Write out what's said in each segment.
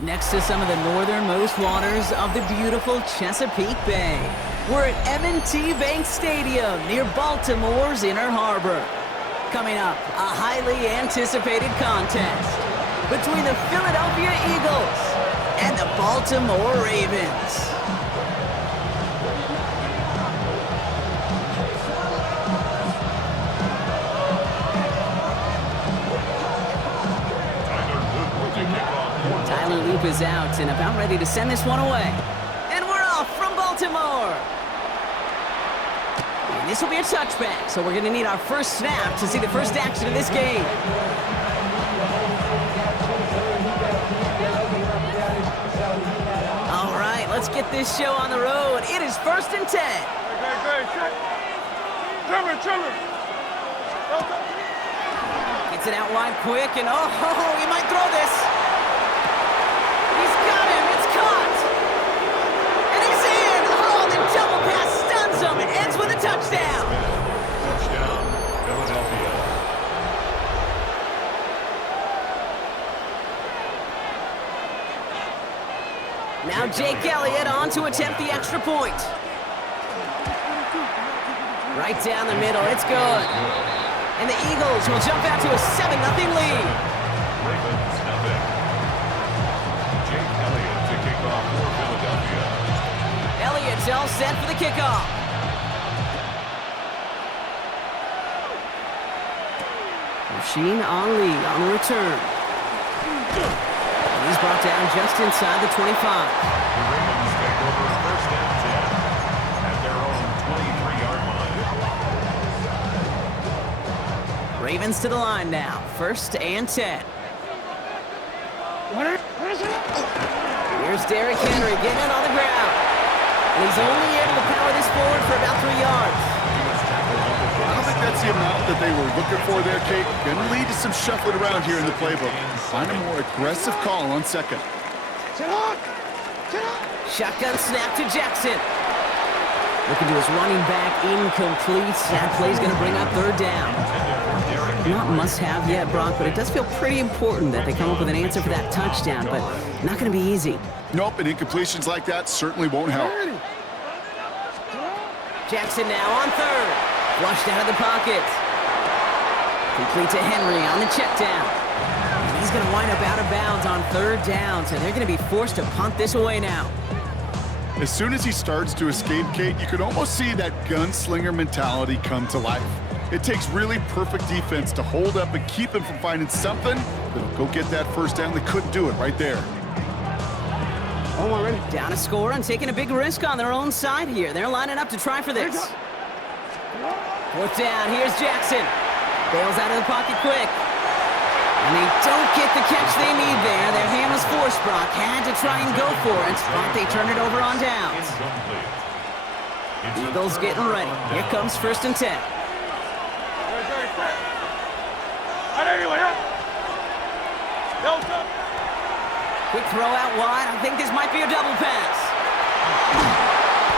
Next to some of the northernmost waters of the beautiful Chesapeake Bay, we're at M&T Bank Stadium near Baltimore's Inner Harbor. Coming up, a highly anticipated contest between the Philadelphia Eagles and the Baltimore Ravens. Loop is out and about ready to send this one away. And we're off from Baltimore. And this will be a touchback, so we're going to need our first snap to see the first action of this game. All right, let's get this show on the road. It is 1st and 10. Gets it out wide quick, and oh, he might throw this. Double pass stuns him and ends with a touchdown. Touchdown, Philadelphia. Now Jake Elliott on to attempt the extra point. Right down the middle, it's good. And the Eagles will jump out to a 7-0 lead. Ravens, nothing. Jake Elliott to kick off for Philadelphia. Elliott's all set for the kickoff. Rasheen Ali on the return. And he's brought down just inside the 25. The Ravens take over 1st and 10 at their own 23-yard line. Ravens to the line now. 1st and 10. Here's Derrick Henry getting it on the ground. And he's only able to power this forward for about 3 yards. I don't think that's the amount that they were looking for there, Kate. Going to lead to some shuffling around here in the playbook. Find a more aggressive call on 2nd. Shotgun snap to Jackson. Looking to his running back, incomplete. That play's going to bring up 3rd down. Not must-have yet, Brock, but it does feel pretty important that they come up with an answer for that touchdown, but not going to be easy. Nope, and incompletions like that certainly won't help. Jackson now on 3rd. Flushed out of the pocket. Complete to Henry on the check down. And he's going to wind up out of bounds on 3rd down, so they're going to be forced to punt this away now. As soon as he starts to escape, Kate, you can almost see that gunslinger mentality come to life. It takes really perfect defense to hold up and keep him from finding something that'll go get that 1st down. They couldn't do it right there. Down a score and taking a big risk on their own side here. They're lining up to try for this. 4th down, here's Jackson. Bails out of the pocket quick. And they don't get the catch they need there. Their hand was forced, Brock. Had to try and go for it, but they turn it over on downs. Eagles getting ready. Here comes 1st and 10. Quick throw out wide. I think this might be a double pass.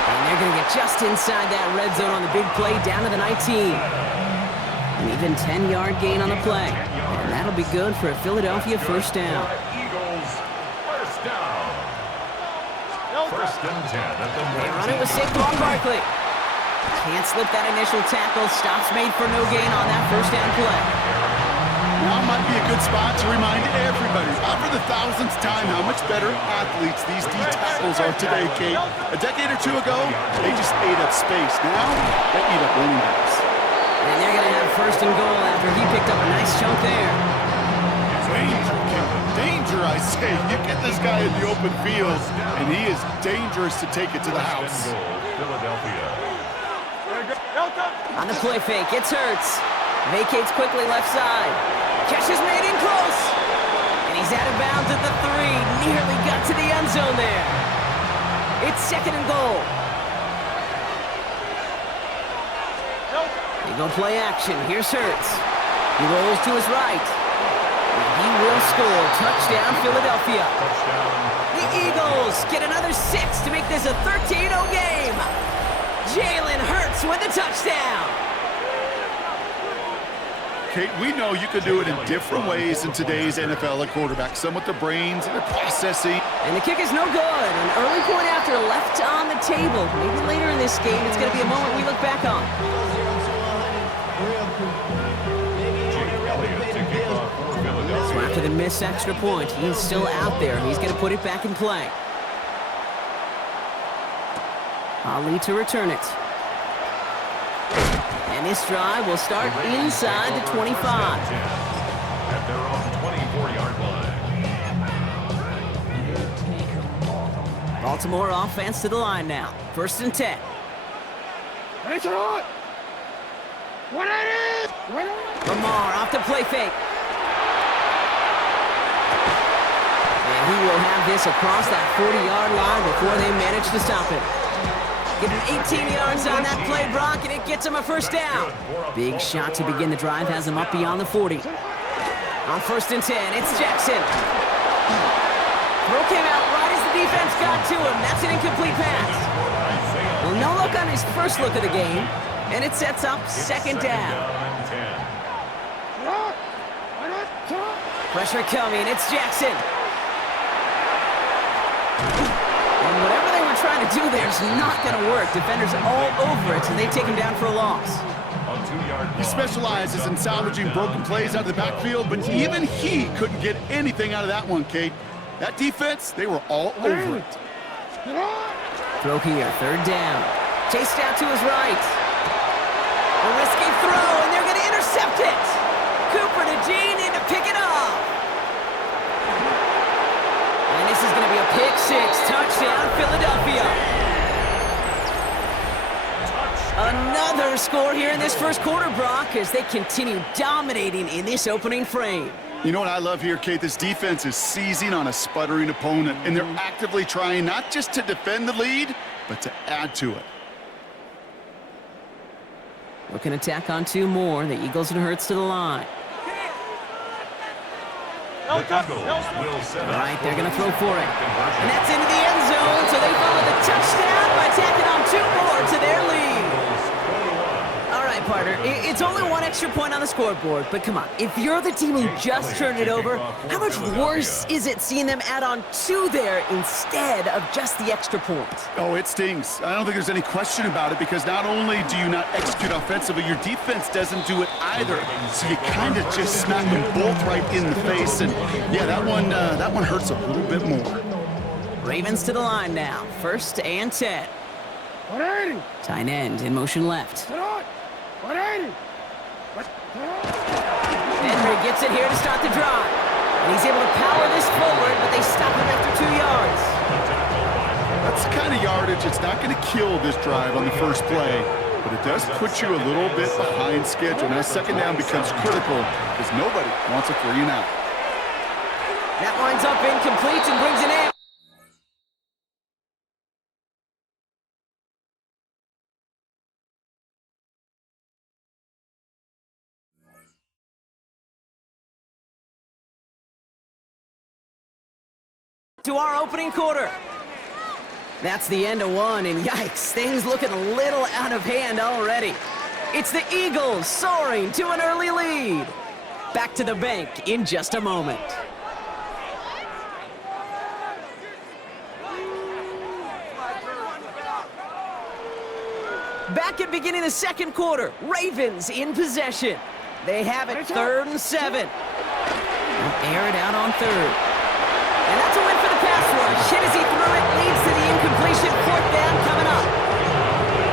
And they're going to get just inside that red zone on the big play down to the 19. An even 10-yard gain on the play. And that'll be good for a Philadelphia 1st down. Eagles, 1st down. 1st and 10 at the They run it with Saquon Barkley. Can't slip that initial tackle. Stops made for no gain on that 1st down play. Now might be a good spot to remind everybody, not for the 1000th time, how much better athletes these D tackles are today, Kate. A decade or 2 ago, they just ate up space. Now, they eat up running backs. And they're going to have 1st and goal after he picked up a nice chunk there. Danger, Kevin. Danger, I say. You get this guy in the open field, and he is dangerous to take it to the house. Philadelphia. On the play fake, it's Hurts. Vacates quickly left side. Catch is made in close. And he's out of bounds at the 3. Nearly got to the end zone there. It's 2nd and goal. They go play action. Here's Hurts. He rolls to his right. And he will score. Touchdown, Philadelphia. Touchdown. The Eagles get another 6 to make this a 13-0 game. Jalen Hurts with the touchdown. Kate. We know you can do it in different ways in today's NFL at quarterback. Some with their brains and their processing. And the kick is no good. An early point after left on the table. Maybe later in this game, it's going to be a moment we look back on. So after the missed extra point, he's still out there. He's going to put it back in play. Ali to return it. And this drive will start inside the 25. At their own 24-yard line. Baltimore offense to the line now. 1st and 10. Lamar off the play fake. And he will have this across that 40-yard line before they manage to stop it. Give him 18 yards on that play, Brock, and it gets him a 1st down. Big shot to begin the drive has him up beyond the 40. On 1st and 10, it's Jackson. Throw came out right as the defense got to him. That's an incomplete pass. Well, no look on his first look of the game, and it sets up 2nd down. Pressure coming, it's Jackson. And whatever they were trying to do there is not going to work. Defenders all over it, and they take him down for a loss. He specializes in salvaging broken plays out of the backfield, but even he couldn't get anything out of that one, Kate. That defense, they were all over it. Throw here, 3rd down. Chased out to his right. A risky throw, and they're going to intercept it. Cooper to Gene in to pick it off. And this is going to be a pick 6. Touchdown, Philadelphia. Another score here in this 1st quarter, Brock, as they continue dominating in this opening frame. You know what I love here, Kate? This defense is seizing on a sputtering opponent, and they're actively trying not just to defend the lead, but to add to it. Looking to tack on 2 more. The Eagles and Hurts to the line. The Eagles will set up. All right, they're going to throw for it. And that's into the end zone, so they follow the touchdown by tacking on 2 more to their lead. All right, partner, it's only 1 extra point on the scoreboard, but come on. If you're the team who just turned it over, how much worse is it seeing them add on 2 there instead of just the extra point? Oh, it stings. I don't think there's any question about it, because not only do you not execute offensively, your defense doesn't do it either. So you kind of just smack them both right in the face, and yeah, that one hurts a little bit more. Ravens to the line now. 1st and 10. Tight end in motion left. Henry gets it here to start the drive. And he's able to power this forward, but they stop him after 2 yards. That's the kind of yardage it's not going to kill this drive on the first play, but it does put you a little bit behind schedule. Now 2nd down becomes critical because nobody wants a 3 and out. That winds up incomplete and brings it in. To our opening quarter. That's the end of 1, and yikes, things looking a little out of hand already. It's the Eagles soaring to an early lead. Back to the bank in just a moment. Back at beginning the 2nd quarter, Ravens in possession. They have it 3rd and 7. They'll air it out on 3rd. And that's a win for the pass rush. Hit as he threw it, leads to the incompletion. 4th down coming up.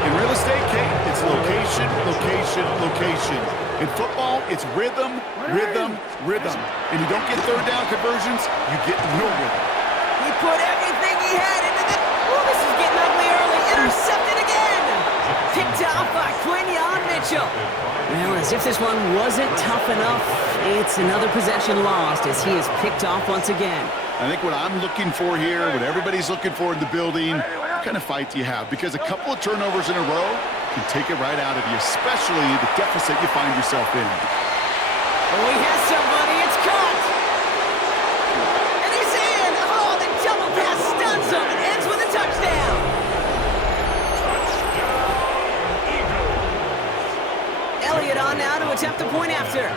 In real estate, Kate, it's location, location, location. In football, it's rhythm, rhythm, rhythm. And you don't get 3rd down conversions, you get no rhythm. He put everything he had into the... Oh, this is getting ugly early. Intercepted again. Picked off by Quinyon Mitchell. Well, as if this one wasn't tough enough, it's another possession lost as he is picked off once again. I think what I'm looking for here, what everybody's looking for in the building, what kind of fight do you have? Because a couple of turnovers in a row can take it right out of you, especially the deficit you find yourself in. Oh, he has somebody. It's caught. And he's in. Oh, the double pass stuns him and ends with a touchdown. Elliott on now to attempt the point after.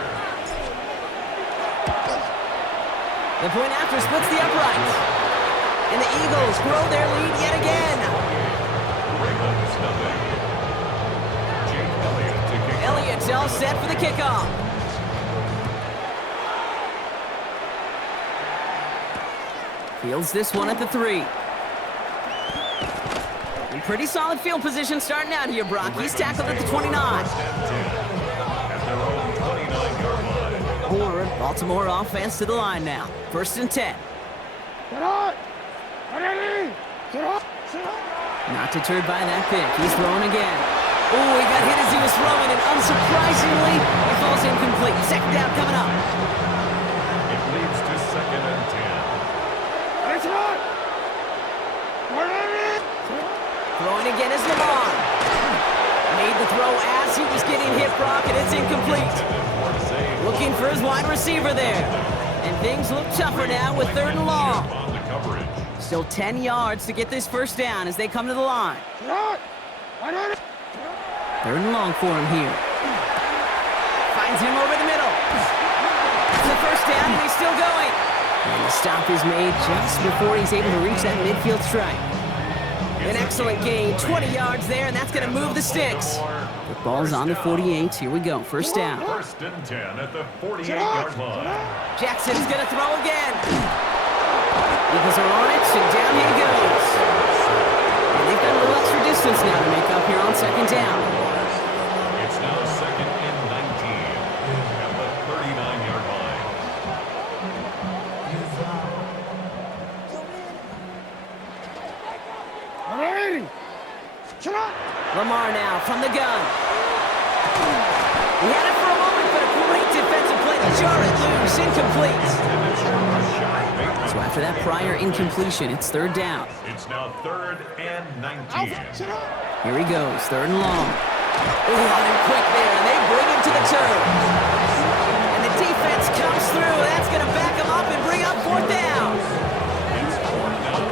The point after splits the uprights. And the Eagles grow their lead yet again. Ravens nothing. Jake Elliott to kick off. Elliott's all set for the kickoff. Fields this one at the 3. And pretty solid field position starting out here, Brock. He's tackled at the 29. At their own 29-yard line. Or Baltimore offense to the line now. 1st and 10. Not deterred by that pick. He's throwing again. Oh, he got hit as he was throwing, and unsurprisingly, it falls incomplete. 2nd down coming up. It leads to 2nd and 10. Throwing again is Lamar. Made the throw as he was getting hit, Brock, and it's incomplete. Looking for his wide receiver there. And things look tougher now with 3rd and long. On the coverage. Still 10 yards to get this 1st down as they come to the line. 3rd and long for him here. Finds him over the middle. It's the 1st down, and he's still going. And the stop is made just before he's able to reach that midfield strike. An excellent gain, 20 yards there, and that's going to move the sticks. The ball's on the 48. Here we go, 1st down. 1st and 10 at the 48-yard line. Jackson's going to throw again. Eagles are on it, and down he goes. And they've got a little extra distance now to make up here on 2nd down. It's now 2nd and 19 at the 39-yard line. Lamar now from the gun. He had it for a moment, but a great defensive play to jar it loose. Incomplete. So after that prior incompletion, it's 3rd down. It's now 3rd and 19. Here he goes, 3rd and long. Oh, on him quick there, and they bring him to the turf. And the defense comes through. That's going to back him up and bring up 4th down. It's 4th down.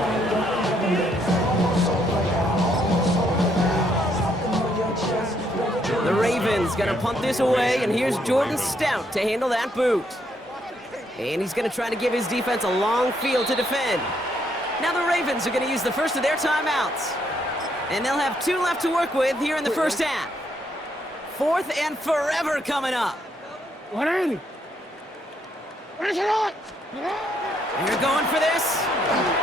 The Ravens going to punt this away, and here's Jordan Stout to handle that boot. And he's going to try to give his defense a long field to defend. Now the Ravens are going to use the first of their timeouts. And they'll have 2 left to work with here in the 1st half. 4th and forever coming up. And you're going for this.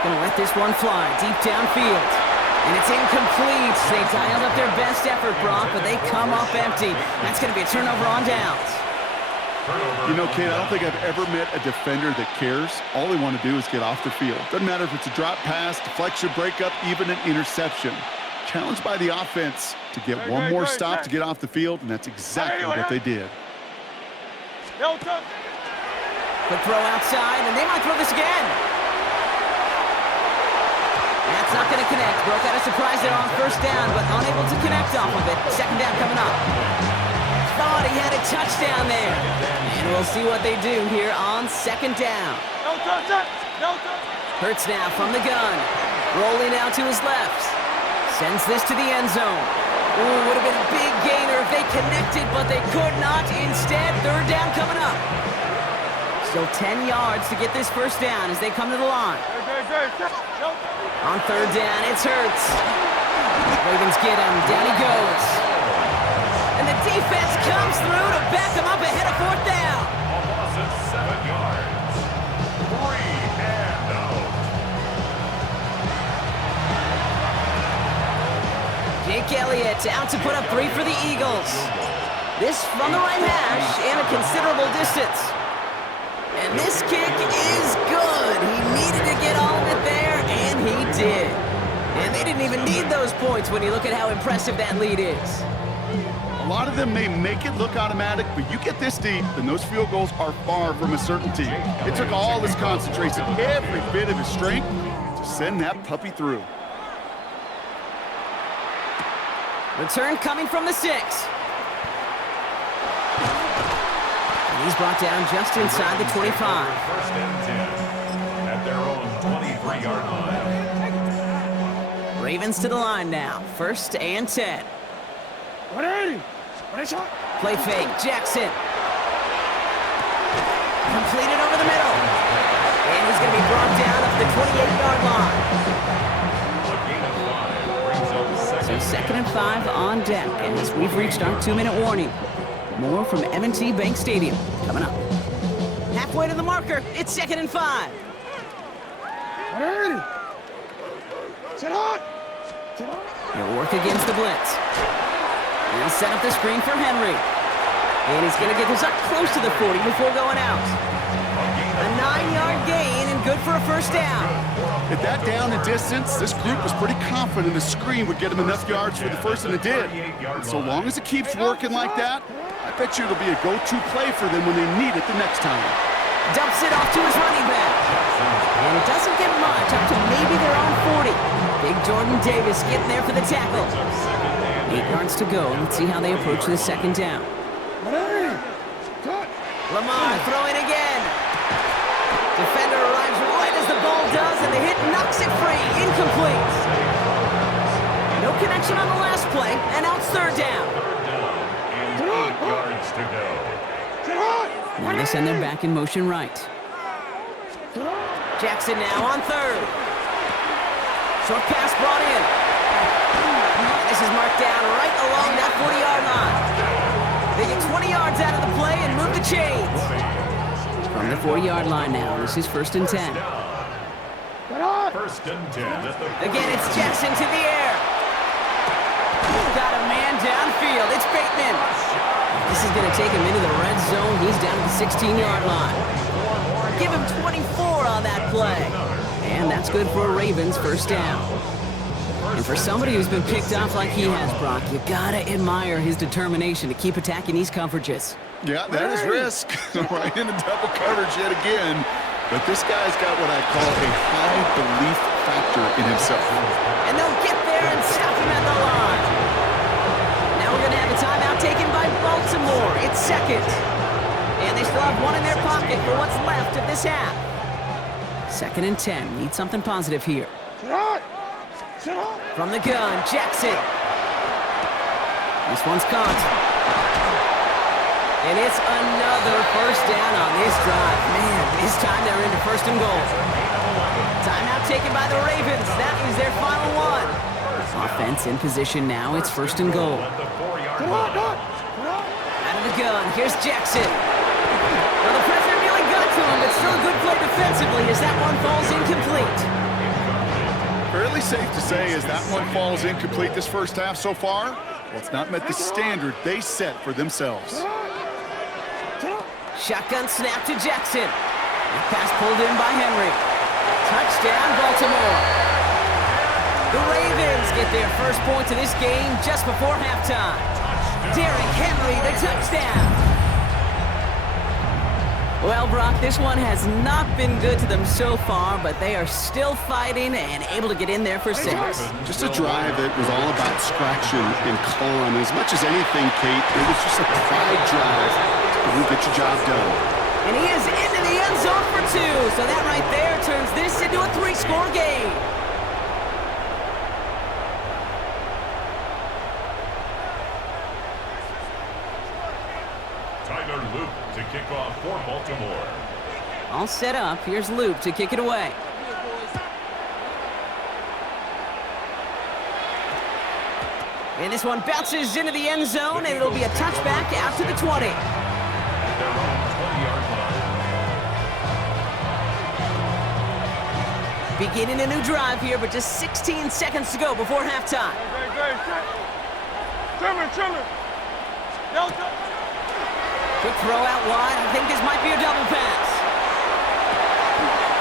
Going to let this one fly deep downfield. And it's incomplete. They dialed up their best effort, Brock, but they come up empty. That's going to be a turnover on downs. You know, Kate, I don't think I've ever met a defender that cares. All they want to do is get off the field. Doesn't matter if it's a drop pass, deflection, breakup, even an interception. Challenged by the offense to get one more stop to get off the field, and that's exactly what they did. Quick throw outside, and they might throw this again. That's not going to connect. Broke out a surprise there on 1st down, but unable to connect off of it. 2nd down coming up. Thought he had a touchdown there. And we'll see what they do here on 2nd down. Hurts now from the gun. Rolling out to his left. Sends this to the end zone. Ooh, would have been a big gainer if they connected, but they could not. Instead, 3rd down coming up. Still 10 yards to get this 1st down as they come to the line. On 3rd down, it's Hurts. Ravens get him. Down he goes. And the defense comes through to back him up ahead of 4th down. A loss of 7 yards. 3 and out. Jake Elliott out to put up 3 for the Eagles. This from the right hash and a considerable distance. And this kick is good. He needed to get all of it there, and he did. And they didn't even need those points when you look at how impressive that lead is. A lot of them may make it look automatic, but you get this deep, and those field goals are far from a certainty. It took all his concentration, every bit of his strength, to send that puppy through. Return coming from the 6. And he's brought down just inside the 25. 1st and 10 at their own 23-yard line. Ravens to the line now. 1st and 10. Play fake. Jackson. Completed over the middle. And going to be brought down up to the 28-yard line. A gain of 5 brings up So second. 2nd and 5 on deck as we've reached our 2-minute warning. More from M&T Bank Stadium coming up. Halfway to the marker. It's 2nd and 5. He'll work against the blitz. He'll set up the screen for Henry. And he's going to get this up close to the 40 before going out. A 9-yard gain and good for a first down. At that down and distance, this group was pretty confident the screen would get them enough yards for the first, and it did. And so long as it keeps working like that, I bet you it'll be a go-to play for them when they need it the next time. Dumps it off to his running back. And it doesn't get much, up to maybe their own 40. Big Jordan Davis getting there for the tackle. 8 yards to go. Let's see how they approach the second down. Lamar throwing again. Defender arrives right as the ball does, and the hit knocks it free. Incomplete. No connection on the last play, and now it's third down. And 8 yards to go. Now they send their back in motion right. Jackson now on third. Short pass brought in. This is marked down right along that 40-yard line. They get 20 yards out of the play and move the chains. From the 40-yard line now, this is 1st and 10. First and 10 at the Again, it's Jackson to the air. Got a man downfield. It's Bateman. This is going to take him into the red zone. He's down at the 16-yard line. Give him 24 on that play. And that's good for a Ravens first down. And for somebody who's been picked off like he has, Brock, you gotta admire his determination to keep attacking these coverages. Yeah, that is risk. Right into double coverage yet again. But this guy's got what I call a high belief factor in himself. And they'll get there and stop him at the line. Now we're going to have a timeout taken by Baltimore. It's second. And they still have one in their pocket for what's left of this half. 2nd and 10. Need something positive here. From the gun, Jackson. This one's caught. And it's another first down on this drive. Man, this time they're into 1st and goal. Timeout taken by the Ravens. That is their final one. Offense in position now. It's 1st and goal. Out of the gun. Here's Jackson. Well, the pressure nearly got to him, but still a good play defensively as that one falls incomplete. Fairly safe to say as that one falls incomplete this first half so far, well, it's not met the standard they set for themselves. Shotgun snap to Jackson. That pass pulled in by Henry. Touchdown, Baltimore. The Ravens get their first points of this game just before halftime. Derrick Henry, the touchdown. Well, Brock, this one has not been good to them so far, but they are still fighting and able to get in there for 6. Just a drive that was all about scratching and clawing. As much as anything, Kate, it was just a pride drive. You get your job done. And he is into the end zone for 2, so that right there turns this into a 3-score game. Luke to kick off for Baltimore. All set up. Here's Luke to kick it away. And this one bounces into the end zone, and it'll be a touchback out to the 20. At their own 20-yard line. Beginning a new drive here, but just 16 seconds to go before halftime. Quick throw out wide. I think this might be a double pass.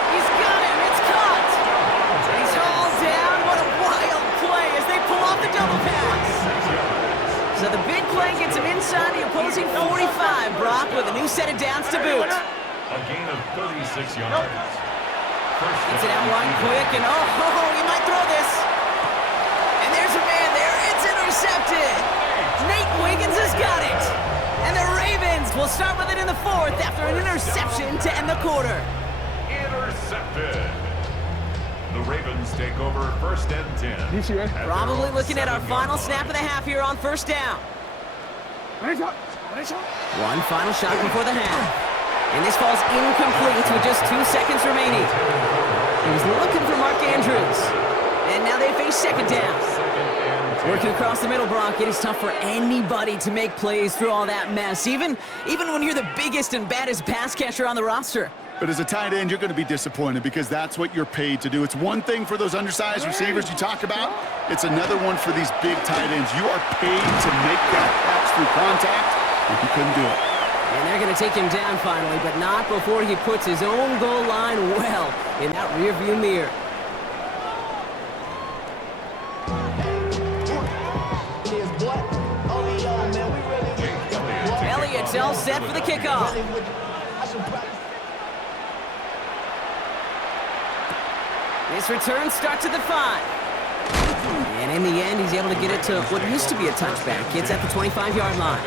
He's got him. It's caught. He's hauled down. What a wild play as they pull off the double pass. So the big play gets him inside the opposing 45, Brock, with a new set of downs to boot. A gain of 36 yards. Gets it out wide quick, and he might throw this. And there's a man there. It's intercepted. Nate Wiggins has got it. And the Ravens will start with it in the 4th after an interception to end the quarter. Intercepted. The Ravens take over 1st and 10. Probably looking at our final snap of the half here on 1st down. One final shot before the half. And this falls incomplete with just 2 seconds remaining. He was looking for Mark Andrews. And now they face second down. Working across the middle, Brock, it is tough for anybody to make plays through all that mess, even when you're the biggest and baddest pass catcher on the roster. But as a tight end, you're going to be disappointed because that's what you're paid to do. It's one thing for those undersized receivers you talk about. It's another one for these big tight ends. You are paid to make that catch through contact, and you couldn't do it. And they're going to take him down finally, but not before he puts his own goal line well in that rearview mirror. Elliott's all set for the kickoff. This return starts at the 5. And in the end, he's able to get it to what used to be a touchback. It's at the 25-yard line.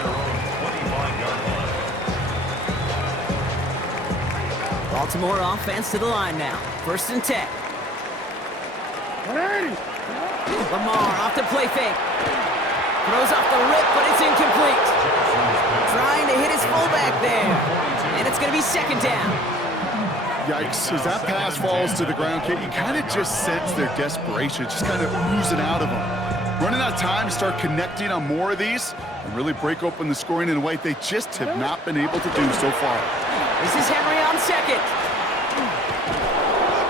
Baltimore offense to the line now. 1st and 10. Lamar off the play fake. Throws off the rip, but it's incomplete. Trying to hit his fullback there. And it's going to be second down. Yikes, as that pass falls to the ground, Kate, you kind of just sense their desperation, just kind of oozing out of them. Running out of time to start connecting on more of these and really break open the scoring in a way they just have not been able to do so far. This is Henry on second.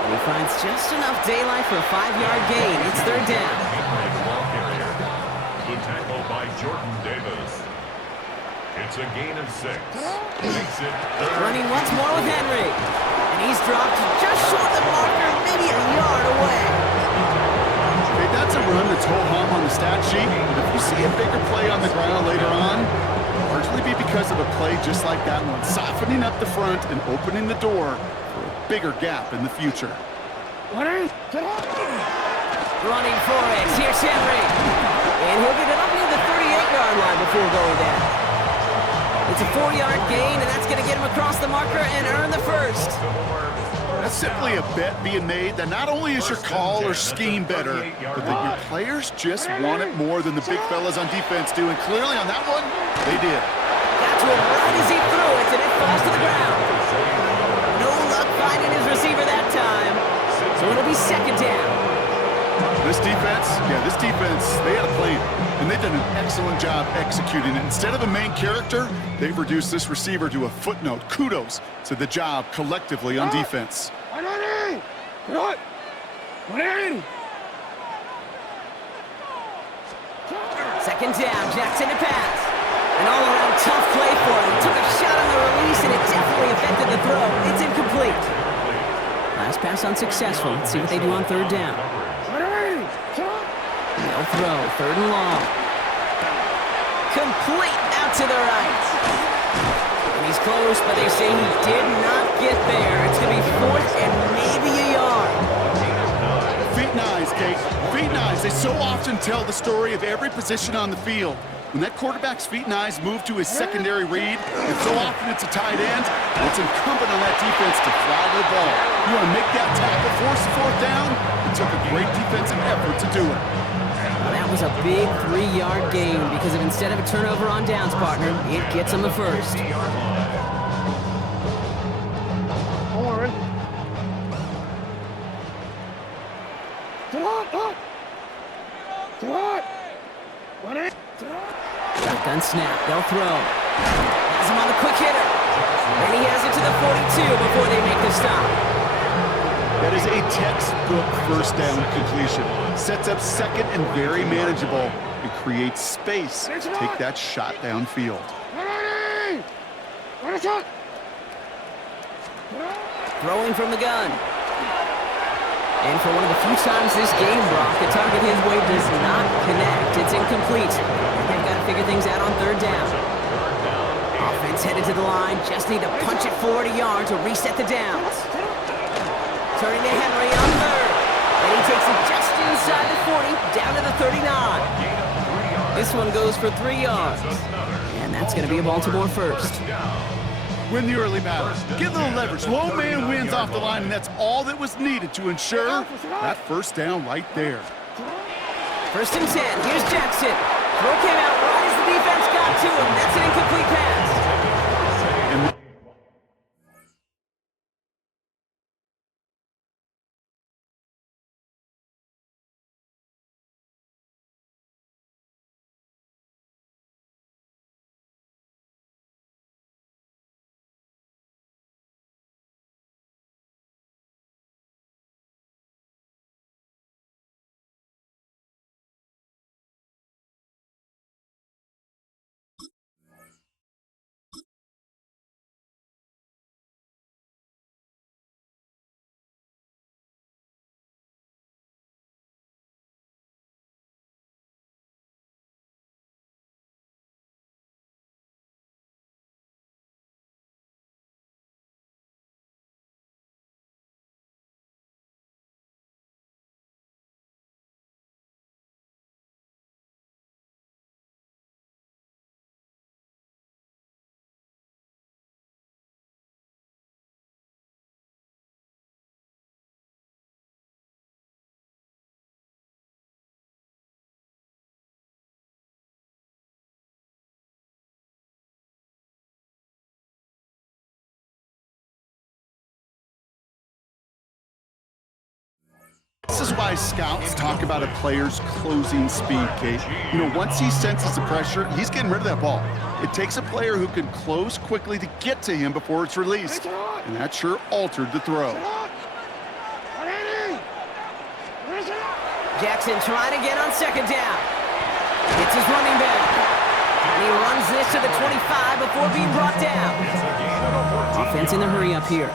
He finds just enough daylight for a 5-yard gain. It's third down. Good tackle by Jordan Davis. It's a gain of 6. Makes it third. Running once more with Henry. And he's dropped just short of the marker, maybe a yard away. Okay, that's a run that's ho-hum on the stat sheet, but if you see a bigger play on the ground later on, it'll largely be because of a play just like that one, softening up the front and opening the door for a bigger gap in the future. Running for it, here's Henry. And he'll get it up near the 38-yard line before going down. It's a 4-yard gain, and that's going to get him across the marker and earn the first. That's simply a bet being made that not only is your call or scheme better, but that your players just want it more than the big fellas on defense do, and clearly on that one, they did. Got to him right as he threw it, and it falls to the ground. No luck finding his receiver that time, so it'll be second down. This defense, they had a plan, and they've done an excellent job executing it. Instead of a main character, they've reduced this receiver to a footnote. Kudos to the job collectively on defense. Second down, Jackson to pass. An all-around tough play for him. Took a shot on the release, and it definitely affected the throw. It's incomplete. Last pass unsuccessful. Let's see what they do on third down. No throw, 3rd and long. Complete out to the right. And he's close, but they say he did not get there. It's going to be 4th and maybe a yard. Feet and eyes, Kate. Feet and eyes. They so often tell the story of every position on the field. When that quarterback's feet and eyes move to his secondary read, and so often it's a tight end, it's incumbent on that defense to fly to the ball. You want to make that tackle, force the 4th down. It took a great defensive effort to do it. Well, that was a big 3-yard gain because of instead of a turnover on downs, partner, it gets him the first. Shotgun snap, they'll throw. Has him on the quick hitter. And he has it to the 42 before they make the stop. That is a textbook 1st down completion. Sets up 2nd and very manageable and creates space to take that shot downfield. Throwing from the gun. And for one of the few times this game, Brock, the target his way does not connect. It's incomplete. They've got to figure things out on 3rd down. Offense headed to the line. Just need to punch it 40 yards to reset the downs. Turning to Henry on 3rd. And he takes it just inside the 40, down to the 39. This one goes for 3 yards. And that's going to be a Baltimore first. Win the early battle. Get a little leverage. Low man wins off the line, and that's all that was needed to ensure that 1st down right there. 1st and 10. Here's Jackson. Throw came out right as the defense got to him. That's an incomplete pass. This is why scouts talk about a player's closing speed, Kate. You know, once he senses the pressure, he's getting rid of that ball. It takes a player who can close quickly to get to him before it's released. And that sure altered the throw. Jackson trying to get on second down. It's his running back. And he runs this to the 25 before being brought down. Offense in the hurry up here.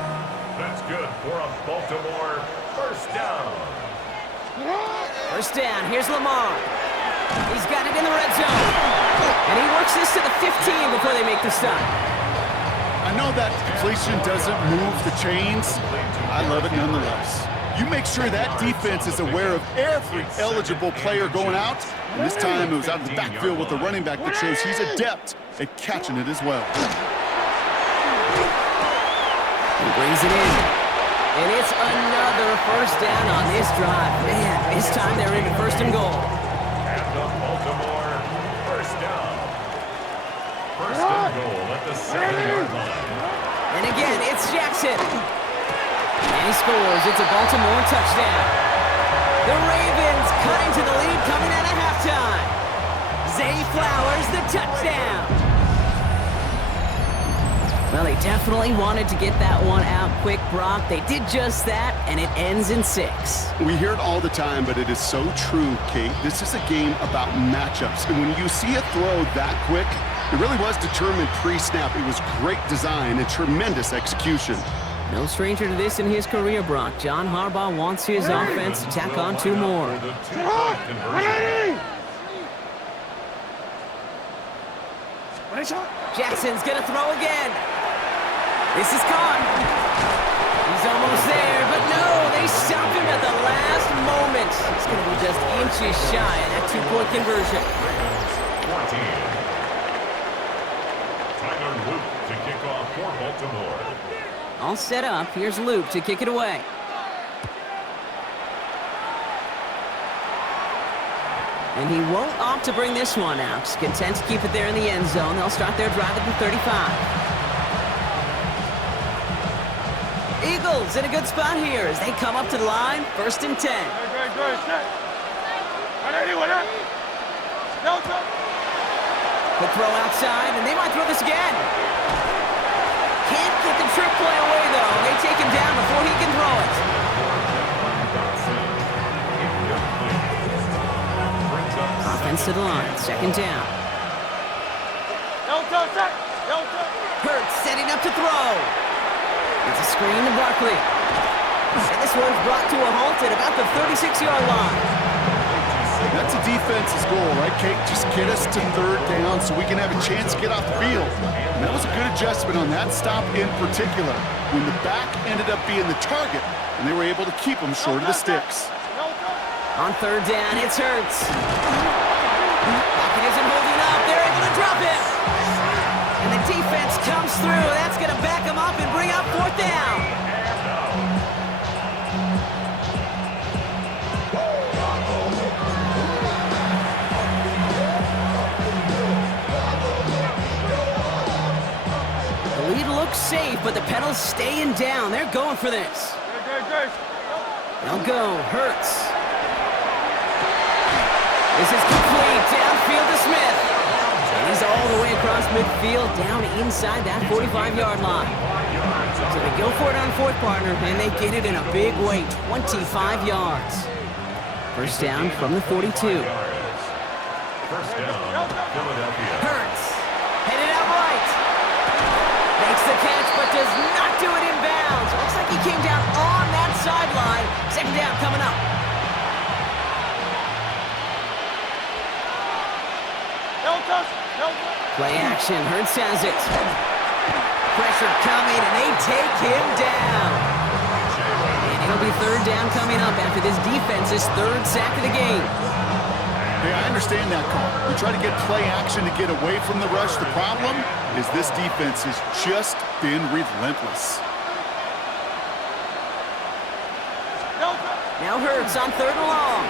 That's good for a Baltimore first down. First down, here's Lamar. He's got it in the red zone. And he works this to the 15 before they make the stop. I know that completion doesn't move the chains. I love it nonetheless. You make sure that defense is aware of every eligible player going out. And this time it was out of the backfield with the running back that shows he's adept at catching it as well. He brings it in. And it's another first down on this drive. Man, this time they're into first and goal. And the Baltimore first down. First and goal at the 7-yard line. And again, it's Jackson. And he scores. It's a Baltimore touchdown. The Ravens cutting to the lead coming out of halftime. Zay Flowers, the touchdown. Well, they definitely wanted to get that one out quick, Brock. They did just that, and it ends in 6. We hear it all the time, but it is so true, Kate. This is a game about matchups. And when you see a throw that quick, it really was determined pre-snap. It was great design and tremendous execution. No stranger to this in his career, Brock. John Harbaugh wants his offense to tack on 2 more. Jackson's going to throw again. This is caught. He's almost there, but no, they stop him at the last moment. It's going to be just inches shy of that 2-point conversion. Tyler Luke to kick off for Baltimore. All set up. Here's Luke to kick it away. And he won't opt to bring this one out. Just content to keep it there in the end zone. They'll start their drive at the 35. Eagles in a good spot here as they come up to the line. First and 10. The throw outside, and they might throw this again. Can't get the trick play away, though. They take him down before he can throw it. Offense to the line, second down. Hurts setting up to throw. It's a screen to Barkley. And this one's brought to a halt at about the 36-yard line. That's a defense's goal, right, Kate? Just get us to third down so we can have a chance to get off the field. And that was a good adjustment on that stop in particular, when the back ended up being the target, and they were able to keep him short of the sticks. On third down, it's Hurts. Pocket isn't holding up. They're able to drop it. And the defense comes through. That's going to back them up and bring up fourth down. The lead looks safe, but the pedal's staying down. They're going for this. They'll go. Hurts. This is complete. Downfield to Smith. And he's all the way across midfield, down inside that 45-yard line. So they go for it on fourth, partner, and they get it in a big way, 25 yards. First down from the 42. First down, Philadelphia. Hurts. Headed out right. Makes the catch, but does not do it in bounds. Looks like he came down on that sideline. Second down coming up. Play action, Hurts has it. Pressure coming, and they take him down. And it'll be third down coming up after this defense's third sack of the game. Hey, I understand that call. You try to get play action to get away from the rush. The problem is this defense has just been relentless. Now Hurts on third and long.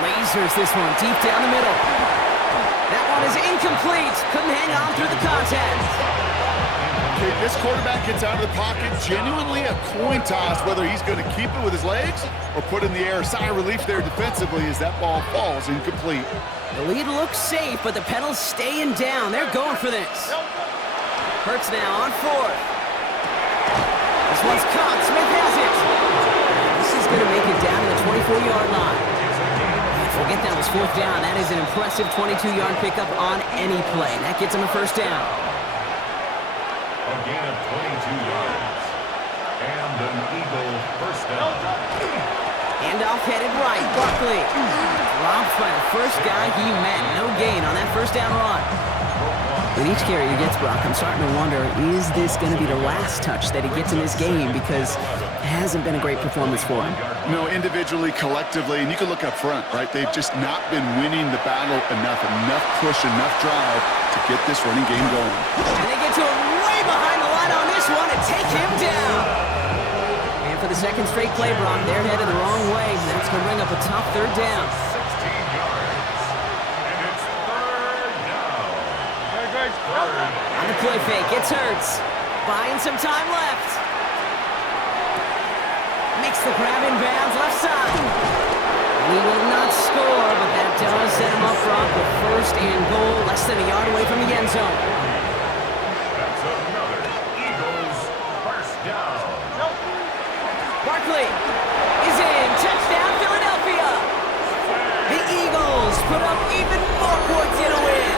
Lasers this one deep down the middle. That one is incomplete. Couldn't hang on through the contact. This quarterback gets out of the pocket, genuinely a coin toss, whether he's going to keep it with his legs or put in the air. Sigh of relief there defensively as that ball falls incomplete. The lead looks safe, but the Pedals staying down. They're going for this. Hurts now on 4th. This one's caught. Smith has it. This is going to make it down to the 24-yard line. Forget that was 4th down. That is an impressive 22-yard pickup on any play. That gets him a first down. A gain of 22 yards. And an Eagle first down. Handoff headed right. Barkley dropped by the first guy he met. No gain on that first down run. With each carry he gets, Brock, I'm starting to wonder, is this going to be the last touch that he gets in this game? Because it hasn't been a great performance for him. You know, individually, collectively, and you can look up front, right? They've just not been winning the battle enough push, enough drive to get this running game going. And they get to him way behind the line on this one and take him down. And for the second straight play, Brock, they're headed the wrong way. That's going to bring up a tough 3rd down. 16 yards. And it's 3rd down. On the play fake, it's Hurts. Buying some time left. Makes the grab in bounds, left side. He will not score, but that does set him up front with 1st and goal, less than a yard away from the end zone. That's another Eagles first down. Barkley is in. Touchdown, Philadelphia. The Eagles put up even more points in a win.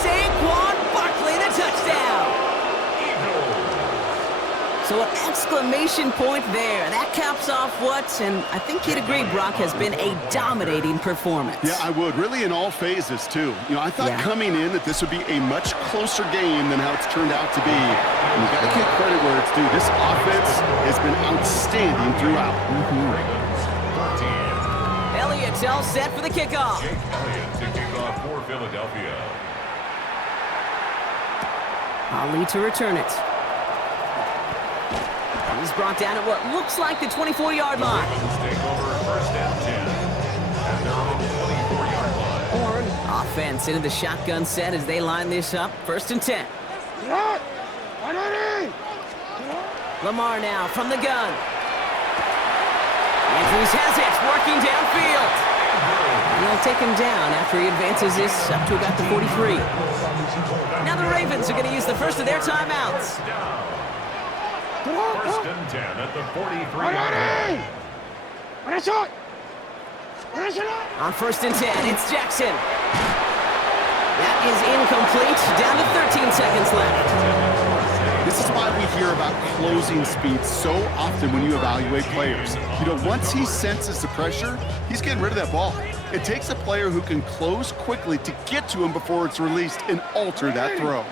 Saquon Barkley, the touchdown. So an exclamation point there. That caps off what, and I think you'd agree, Brock, has been a dominating performance. Yeah, I would. Really in all phases, too. You know, I thought coming in that this would be a much closer game than how it's turned out to be. And you got to give credit where it's due. This offense has been outstanding throughout. Elliott's all set for the kickoff. Jake Elliott to kick off for Philadelphia. Ali to return it. He's brought down at what looks like the 24-yard line. Take over 1st and 10. And they're on the 24-yard line. Offense into the shotgun set as they line this up. 1st and 10. Lamar now from the gun. Andrews has it, working downfield. And they'll take him down after he advances this up to about the 43. Now the Ravens are going to use the first of their timeouts. 1st and 10 at the 43-yard line. On 1st and 10, it's Jackson. That is incomplete. Down to 13 seconds left. This is why we hear about closing speed so often when you evaluate players. You know, once he senses the pressure, he's getting rid of that ball. It takes a player who can close quickly to get to him before it's released and alter that throw.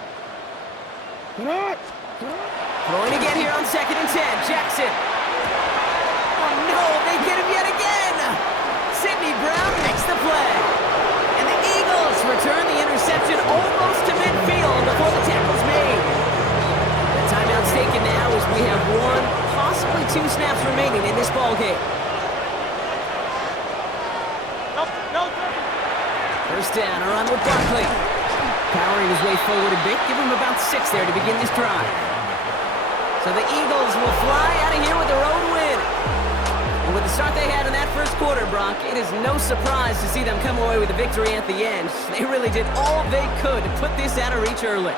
Throwing again here on 2nd and 10. Jackson. Oh no, they get him yet again. Sidney Brown makes the play. And the Eagles return the interception almost to midfield before the tackle's made. The timeout's taken now as we have 1, possibly 2 snaps remaining in this ballgame. 1st down, a run with Barkley. Powering his way forward a bit, give him about 6 there to begin this drive. So the Eagles will fly out of here with their own win. And with the start they had in that first quarter, Brock, it is no surprise to see them come away with a victory at the end. They really did all they could to put this out of reach early.